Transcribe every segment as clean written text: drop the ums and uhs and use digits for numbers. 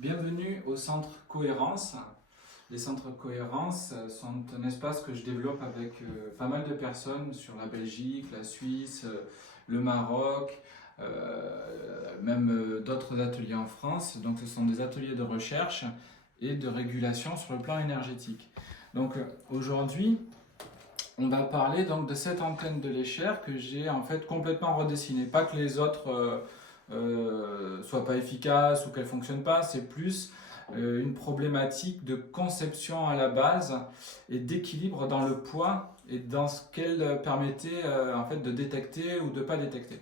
Bienvenue au Centre Cohérence. Les centres Cohérence sont un espace que je développe avec pas mal de personnes sur la Belgique, la Suisse, le Maroc, même d'autres ateliers en France. Donc ce sont des ateliers de recherche et de régulation sur le plan énergétique. Donc aujourd'hui, on va parler donc de cette antenne de l'Escher que j'ai en fait complètement redessinée. Pas que les autres soient pas efficaces ou qu'elles ne fonctionnent pas, c'est plus une problématique de conception à la base et d'équilibre dans le poids et dans ce qu'elle permettait en fait de détecter ou de ne pas détecter.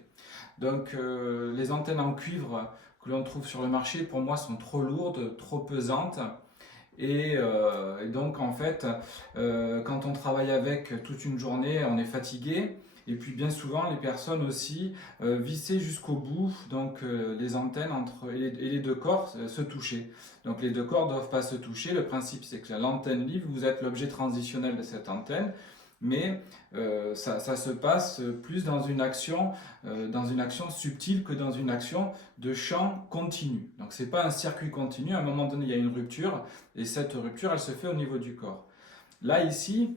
Donc les antennes en cuivre que l'on trouve sur le marché pour moi sont trop lourdes, trop pesantes. Et donc en fait, quand on travaille avec toute une journée, on est fatigué. Et puis bien souvent, les personnes aussi vissaient jusqu'au bout, donc les antennes et les deux corps se touchaient. Donc les deux corps ne doivent pas se toucher. Le principe, c'est que l'antenne libre, vous êtes l'objet transitionnel de cette antenne, mais ça se passe plus dans une action subtile que dans une action de champ continu. Donc c'est pas un circuit continu, à un moment donné il y a une rupture, et cette rupture elle se fait au niveau du corps. Là ici,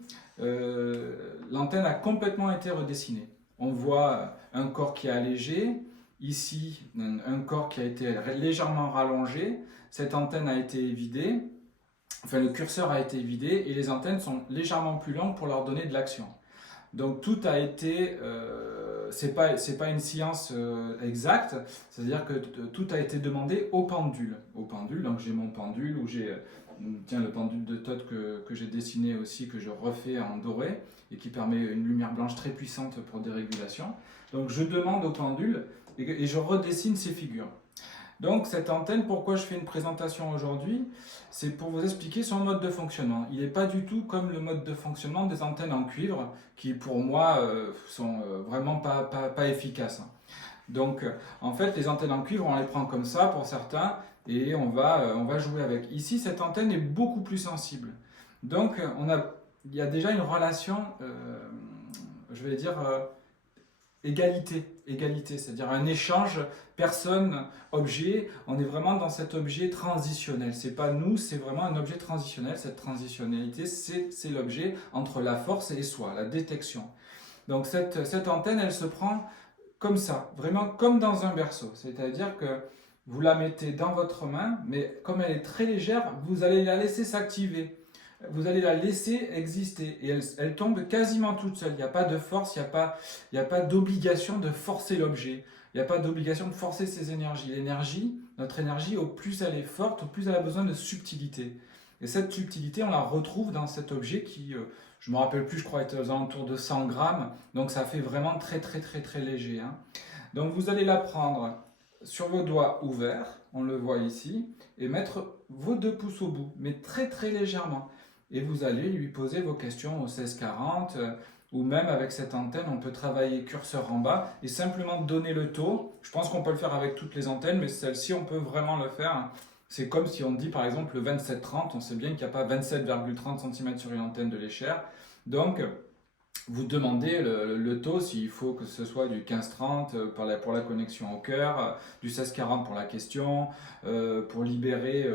l'antenne a complètement été redessinée. On voit un corps qui est allégé, ici un corps qui a été légèrement rallongé, cette antenne a été évidée, enfin le curseur a été vidé et les antennes sont légèrement plus longues pour leur donner de l'action. Donc tout a été, c'est pas une science exacte, c'est-à-dire que tout a été demandé au pendule. Au pendule, donc j'ai mon pendule où j'ai le pendule de Todd que j'ai dessiné aussi, que je refais en doré et qui permet une lumière blanche très puissante pour des régulations. Donc je demande au pendule et je redessine ces figures. Donc cette antenne, pourquoi je fais une présentation aujourd'hui? C'est pour vous expliquer son mode de fonctionnement. Il n'est pas du tout comme le mode de fonctionnement des antennes en cuivre qui pour moi sont vraiment pas efficaces. Donc en fait les antennes en cuivre on les prend comme ça pour certains et on va jouer avec. Ici cette antenne est beaucoup plus sensible. Donc il y a déjà une relation, je vais dire égalité, c'est-à-dire un échange personne-objet. On est vraiment dans cet objet transitionnel. C'est pas nous, c'est vraiment un objet transitionnel. Cette transitionnalité, c'est l'objet entre la force et soi, la détection. Donc cette antenne, elle se prend comme ça, vraiment comme dans un berceau. C'est-à-dire que vous la mettez dans votre main, mais comme elle est très légère, vous allez la laisser s'activer. Vous allez la laisser exister et elle tombe quasiment toute seule. Il n'y a pas de force, il n'y a pas d'obligation de forcer l'objet. Il n'y a pas d'obligation de forcer ses énergies. L'énergie, notre énergie, au plus elle est forte, au plus elle a besoin de subtilité. Et cette subtilité, on la retrouve dans cet objet qui, je ne me rappelle plus, je crois, était aux alentours de 100 grammes. Donc ça fait vraiment très très très très léger. Hein. Donc vous allez la prendre sur vos doigts ouverts, on le voit ici, et mettre vos deux pouces au bout, mais très très légèrement. Et vous allez lui poser vos questions au 1640 ou même avec cette antenne, on peut travailler curseur en bas et simplement donner le taux. Je pense qu'on peut le faire avec toutes les antennes, mais celle-ci, on peut vraiment le faire. C'est comme si on dit par exemple le 2730, on sait bien qu'il n'y a pas 27,30 cm sur une antenne de l'Escher. Donc, vous demandez le taux, s'il faut que ce soit du 15-30 pour la connexion au cœur, du 16-40 pour la question, pour libérer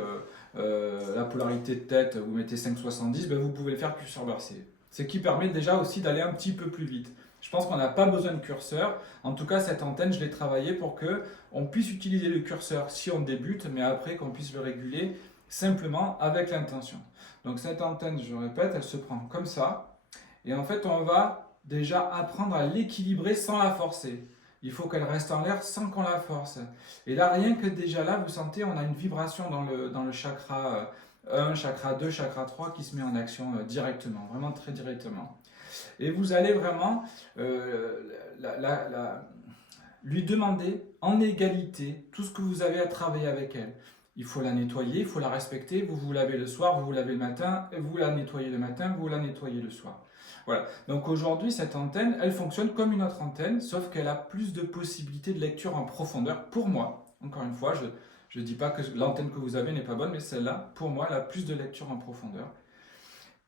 la polarité de tête, vous mettez 5,70, ben vous pouvez le faire curseur versé. Ce qui permet déjà aussi d'aller un petit peu plus vite. Je pense qu'on n'a pas besoin de curseur. En tout cas, cette antenne, je l'ai travaillée pour qu'on puisse utiliser le curseur si on débute, mais après qu'on puisse le réguler simplement avec l'intention. Donc cette antenne, je répète, elle se prend comme ça. Et en fait, on va déjà apprendre à l'équilibrer sans la forcer. Il faut qu'elle reste en l'air sans qu'on la force. Et là, rien que déjà là, vous sentez, on a une vibration dans le chakra 1, chakra 2, chakra 3 qui se met en action directement, vraiment très directement. Et vous allez vraiment lui demander en égalité tout ce que vous avez à travailler avec elle. Il faut la nettoyer, il faut la respecter, vous vous lavez le soir, vous vous lavez le matin, vous la nettoyez le matin, vous la nettoyez le soir. Voilà, donc aujourd'hui cette antenne, elle fonctionne comme une autre antenne, sauf qu'elle a plus de possibilités de lecture en profondeur pour moi. Encore une fois, je ne dis pas que l'antenne que vous avez n'est pas bonne, mais celle-là, pour moi, elle a plus de lecture en profondeur.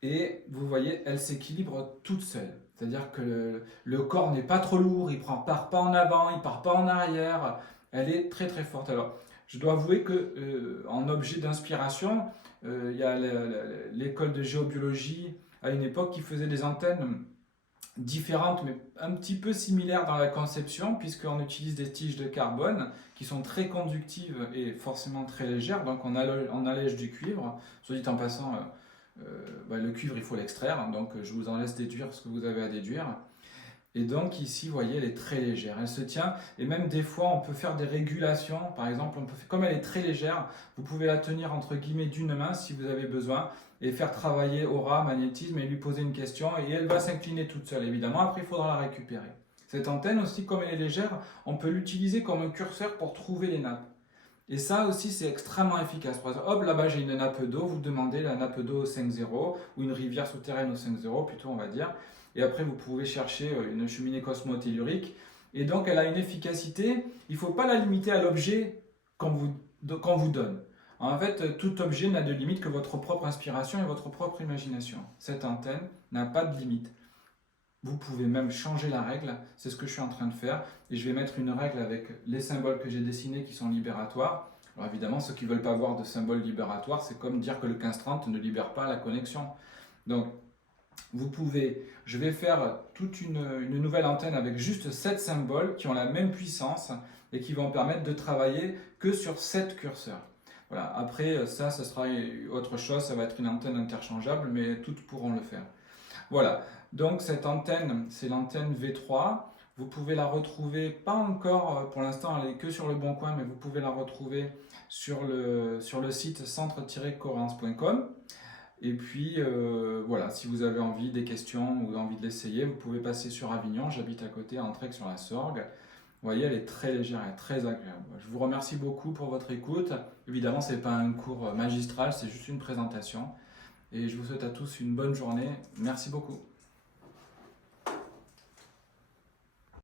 Et vous voyez, elle s'équilibre toute seule. C'est-à-dire que le corps n'est pas trop lourd, il ne part pas en avant, il ne part pas en arrière. Elle est très très forte. Alors, Je dois avouer que en objet d'inspiration, il y a l'école de géobiologie à une époque qui faisait des antennes différentes mais un petit peu similaires dans la conception puisqu'on utilise des tiges de carbone qui sont très conductives et forcément très légères, donc on allège du cuivre. Soit dit en passant, le cuivre il faut l'extraire, donc je vous en laisse déduire ce que vous avez à déduire. Et donc ici, vous voyez, elle est très légère, elle se tient, et même des fois, on peut faire des régulations. Par exemple, comme elle est très légère, vous pouvez la tenir entre guillemets d'une main si vous avez besoin, et faire travailler aura, magnétisme, et lui poser une question, et elle va s'incliner toute seule, évidemment. Après, il faudra la récupérer. Cette antenne aussi, comme elle est légère, on peut l'utiliser comme un curseur pour trouver les nappes. Et ça aussi, c'est extrêmement efficace. Par exemple, hop, là-bas, j'ai une nappe d'eau, vous demandez la nappe d'eau au 5,0, ou une rivière souterraine au 5,0, plutôt, on va dire. Et après, vous pouvez chercher une cheminée cosmotellurique. Et donc, elle a une efficacité. Il ne faut pas la limiter à l'objet qu'on vous donne. En fait, tout objet n'a de limite que votre propre inspiration et votre propre imagination. Cette antenne n'a pas de limite. Vous pouvez même changer la règle, c'est ce que je suis en train de faire. Et je vais mettre une règle avec les symboles que j'ai dessinés qui sont libératoires. Alors évidemment, ceux qui ne veulent pas voir de symboles libératoires, c'est comme dire que le 1530 ne libère pas la connexion. Donc, je vais faire toute une nouvelle antenne avec juste 7 symboles qui ont la même puissance et qui vont permettre de travailler que sur 7 curseurs. Voilà. Après, ça sera autre chose, ça va être une antenne interchangeable, mais toutes pourront le faire. Voilà, donc cette antenne, c'est l'antenne V3. Vous pouvez la retrouver, pas encore pour l'instant, elle est que sur le Bon Coin, mais vous pouvez la retrouver sur le site centre-corance.com. Et puis voilà, si vous avez envie des questions ou envie de l'essayer, vous pouvez passer sur Avignon, j'habite à côté, à Entraigue-sur-la-Sorgue. Vous voyez, elle est très légère et très agréable. Je vous remercie beaucoup pour votre écoute. Évidemment, ce n'est pas un cours magistral, c'est juste une présentation. Et je vous souhaite à tous une bonne journée. Merci beaucoup.